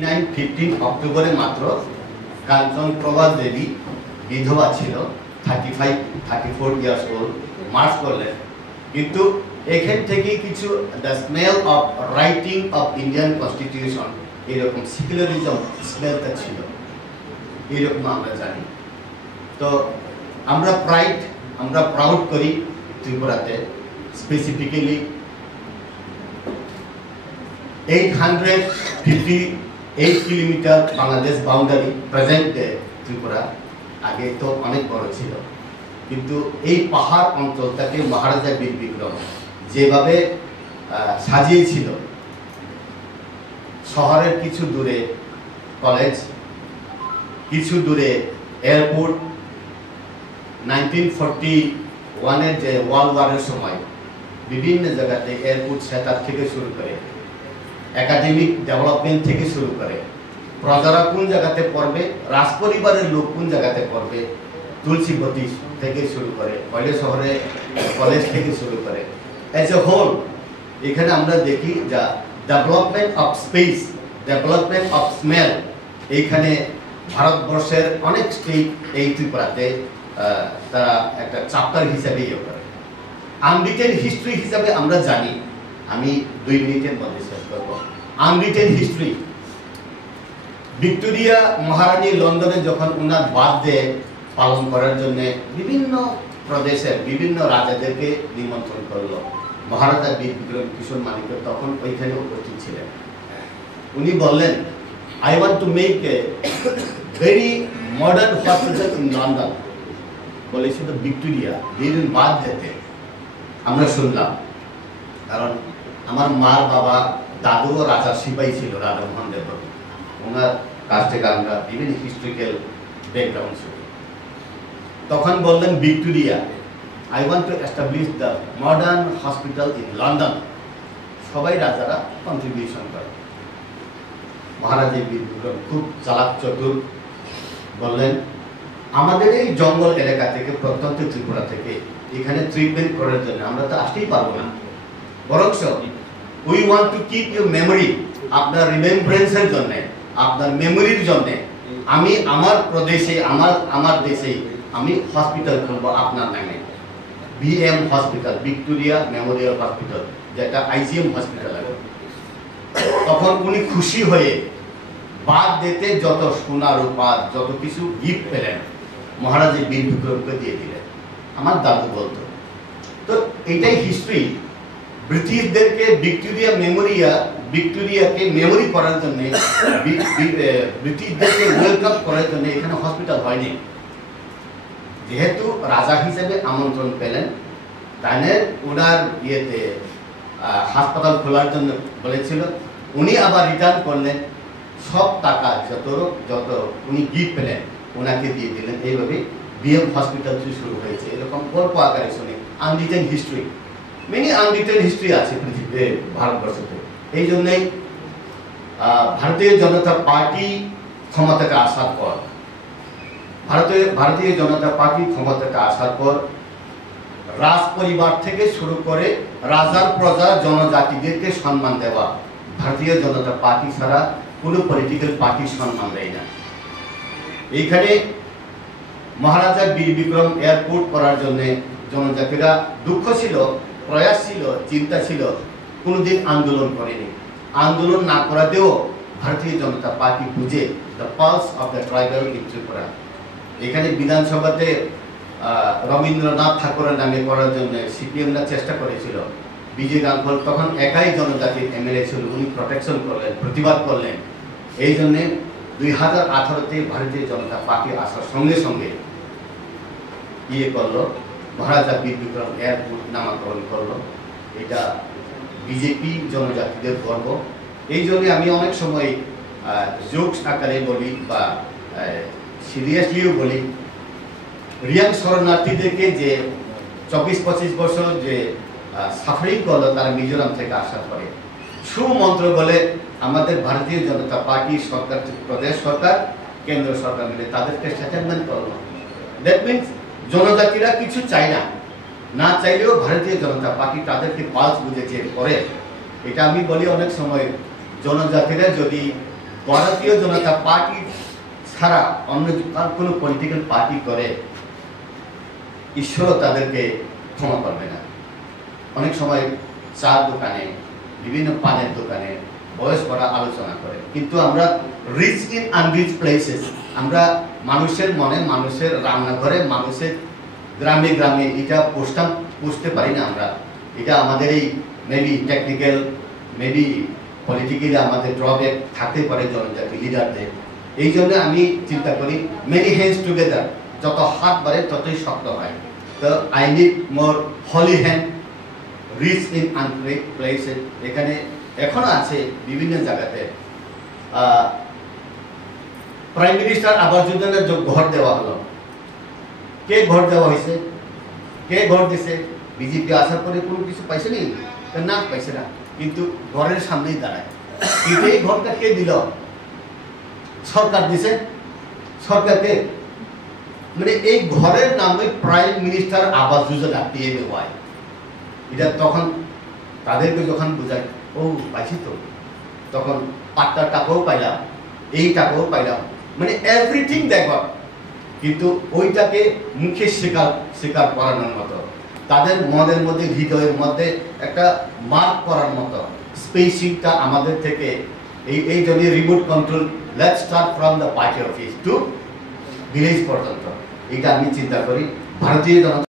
15 অক্টোবরে মাত্র কাঞ্চনপ্রভা দেবী বিধবা ছিল, 34 ইয়ার্স ওল্ড, মার্চ করলেন। কিন্তু এখান থেকে কিছু the smell of writing of Indian constitution, এরকম সেকুলারিজম স্মেলটা ছিল, এরকম আমরা জানি। তো আমরা প্রাউড করি ত্রিপুরাতে, specifically 858 kilometre Bangladesh boundary present day Tripura, আগে তো অনেক বড় ছিল। কিন্তু এই পাহাড় অঞ্চলটাকে মহারাজা বীর বিক্রম যেভাবে সাজিয়েছিল, শহরের কিছু দূরে কলেজ, কিছু দূরে এয়ারপোর্ট, 1941-এর যে ওয়ার্ল্ড ওয়ারের সময় বিভিন্ন জায়গাতে এয়ারপোর্ট সেটআপ থেকে শুরু করে, একাডেমিক ডেভেলপমেন্ট থেকে শুরু করে, প্রজারা কোন জায়গাতে পড়বে, রাজপরিবারের লোক কোন জায়গাতে পড়বে, তুলসীবতী থেকে শুরু করে, কয়লা শহরে কলেজ থেকে শুরু করে, অ্যাজ এ হোল এখানে আমরা দেখি যা development of speech, development of smell, এইখানে ভারতবর্ষের অনেক স্টেট এই ত্রিপুরাতে তারা একটা চ্যাপ্টার হিসাবে ইয়ে করে। আনরিটেন হিস্ট্রি হিসাবে আমরা জানি, আমি 2 মিনিটের মধ্যে শেষ করব। আনরিটেন হিস্ট্রি, ভিক্টোরিয়া মহারানী লন্ডনে যখন ওনার বার্থডে পালন করার জন্য বিভিন্ন প্রদেশের বিভিন্ন রাজাদেরকে নিমন্ত্রণ করলো, মহারাজা বীর বিক্রম কিশোর মানিক্য তখন ওইখানে উপস্থিত ছিলেন। উনি বললেন, I want to make a very modern hospital in London. বলেছিল ভিক্টোরিয়া দিন বার্থডেতে। আমরা শুনলাম, কারণ আমার মার বাবা দাদুও রাজা সিপাহী ছিল, রাধামোহন দেব, ওনার কাছ থেকে আমরা বিভিন্ন হিস্ট্রিক্যাল ব্যাকগ্রাউন্ড শুনি। তখন বললেন Victoria, I want to establish the modern hospital in London. সবাই রাজারা কন্ট্রিবিউশন করে। মহারাজা বীর বিক্রম খুব চালাক চতুর, বললেন আমাদের এই জঙ্গল এলাকা থেকে, প্রত্যন্ত ত্রিপুরা থেকে এখানে ট্রিটমেন্ট করার জন্য আমরা তো আসতেই পারবো না, বরং we want to keep your memory, আপনার রিমেম্বারেন্সের জন্য, আপনার মেমোরির জন্য আমি আমার প্রদেশে, আমার দেশে আমি হসপিটাল খুলবো আপনার নামে, BM hospital, Victoria Memorial hospital, যেটা আইজিএম হসপিটাল আছে। তখন উনি খুশি হয়ে বাদ দিতে যত সোনা রূপা যত কিছু গিফট পেলেন, মহারাজা বীর বিক্রমকে দিয়ে দিলেন। আমার দাদু বলতো, তো এটাই হিস্ট্রি। ব্রিটিশদেরকে ভিক্টোরিয়াকে মেমোরি করার জন্য, ব্রিটিশদেরকে ওয়েলকাম করার জন্য এখানে হসপিটাল হয়নি। যেহেতু রাজা হিসেবে আমন্ত্রণ পেলেন, তাই ওনার ইয়েতে হাসপাতাল খোলার জন্য বলেছিল, উনি আবার রিটার্ন করলেন, সব টাকা যত উনি গিফট পেলেন ওনাকে দিয়ে দিলেন। এইভাবে বিএম হসপিটাল শুরু হয়েছে। এরকম গল্প আকারে শুনে unwritten history, many unwritten history আছে পৃথিবীতে, ভারতবর্ষতে। এই জন্যই ভারতীয় জনতা পার্টি ক্ষমতাতে আসার পর, ভারতীয় জনতা পার্টি ক্ষমতাতে আসার পর রাজ পরিবার থেকে শুরু করে রাজার প্রজা জনজাতিদেরকে সম্মান দেওয়া, ভারতীয় জনতা পার্টি ছাড়া কোনো পলিটিক্যাল পার্টি সম্মান দেয় না। এইখানে মহারাজা বীর বিক্রম এয়ারপোর্ট করার জন্য জনজাতিরা দুঃখ ছিল, প্রয়াস ছিল, চিন্তা ছিল, কোনোদিন আন্দোলন করেনি। আন্দোলন না করাতেও ভারতীয় জনতা পার্টি বুঝে the pulse of the tribal in Tripura. এখানে বিধানসভাতে রবীন্দ্রনাথ ঠাকুরের নামে করার জন্য সিপিএমরা চেষ্টা করেছিল। বিজয় রাঘবল তখন একাই জনজাতির এমএলএ ছিল, উনি প্রোটেকশন করলেন, প্রতিবাদ করলেন। এই জন্যে 2018-তে ভারতীয় জনতা পার্টি আসার সঙ্গে সঙ্গে ইয়ে করলো, মহারাজা বীর বিক্রম এয়ারপোর্ট নামকরণ করলো। এটা বিজেপি জনজাতিদের গর্ব। এই জন্যে আমি অনেক সময় জোকস আকারে বলি বা সিরিয়াসলিও বলি, রিয়াং শরণার্থীদেরকে যে 24-25 বছর যে সাফারিং করলো তারা মিজোরাম থেকে আসার পরে, সুমন্ত্র বলে আমাদের ভারতীয় জনতা পার্টি সরকার, প্রদেশ সরকার, কেন্দ্র সরকার মিলে তাদেরকে সেটেলমেন্ট করলো। দ্যাট মিনস জনজাতিরা কিছু চায় না, না চাইলেও ভারতীয় জনতা পার্টি তাদেরকে পালস বুঝে যে করে। এটা আমি বলি অনেক সময়, জনজাতিরা যদি ভারতীয় জনতা পার্টি ছাড়া অন্য কোনো পলিটিক্যাল পার্টি করে ঈশ্বরও তাদেরকে ক্ষমা করবে না। অনেক সময় চার দোকানে, বিভিন্ন পানের দোকানে বয়স করা আলোচনা করে, কিন্তু আমরা রিচ ইন আনরিচ প্লেসেস, আমরা মানুষের মনে, মানুষের রান্নাঘরে, মানুষের গ্রামে গ্রামে এটা পুষতে পারি না আমরা। এটা আমাদের এই মেবি টেকনিক্যাল, মেবি পলিটিক্যালি আমাদের ড্রব্যাক থাকতে পারে জনজাতি লিডারদের। এই জন্য আমি চিন্তা করি মেনি হ্যান্ডস টুগেদার, যত হাত বাড়ে ততই শক্ত হয়। তো I need more holy hand, reach in unreached places. এখানে এখনো আছে বিভিন্ন জায়গাতে। প্রাইম মিনিস্টার আবাস যোজনার ঘর দেওয়া হলো, কে ঘর দেওয়া হয়েছে, কে ঘর দিছে? বিজেপি আসার পরে কোনো কিছু পাইছে নি? না, পাইছে না, কিন্তু ঘরের সামনেই দাঁড়ায়। কিন্তু এই ঘরটা কে দিল? সরকার দিছে। সরকারকে মানে এই ঘরের নামে prime minister Awas Yojana PMAY। এটা তখন তাদেরকে যখন বোঝায়, ও পাইছি তো, তখন পাট্টার টাকাও পাইলাম, এই টাকাও পাইলাম, মানে এভরিথিং দেখো, কিন্তু ওইটাকে মুখে স্বীকার করানোর মতো, তাদের মনের মধ্যে, হৃদয়ের মধ্যে একটা মার্ক করার মতো স্পেসিংটা আমাদের থেকে এই জন্য remote control, let's start from the party office to village পর্যন্ত। এটা আমি চিন্তা করি ভারতীয় জনতা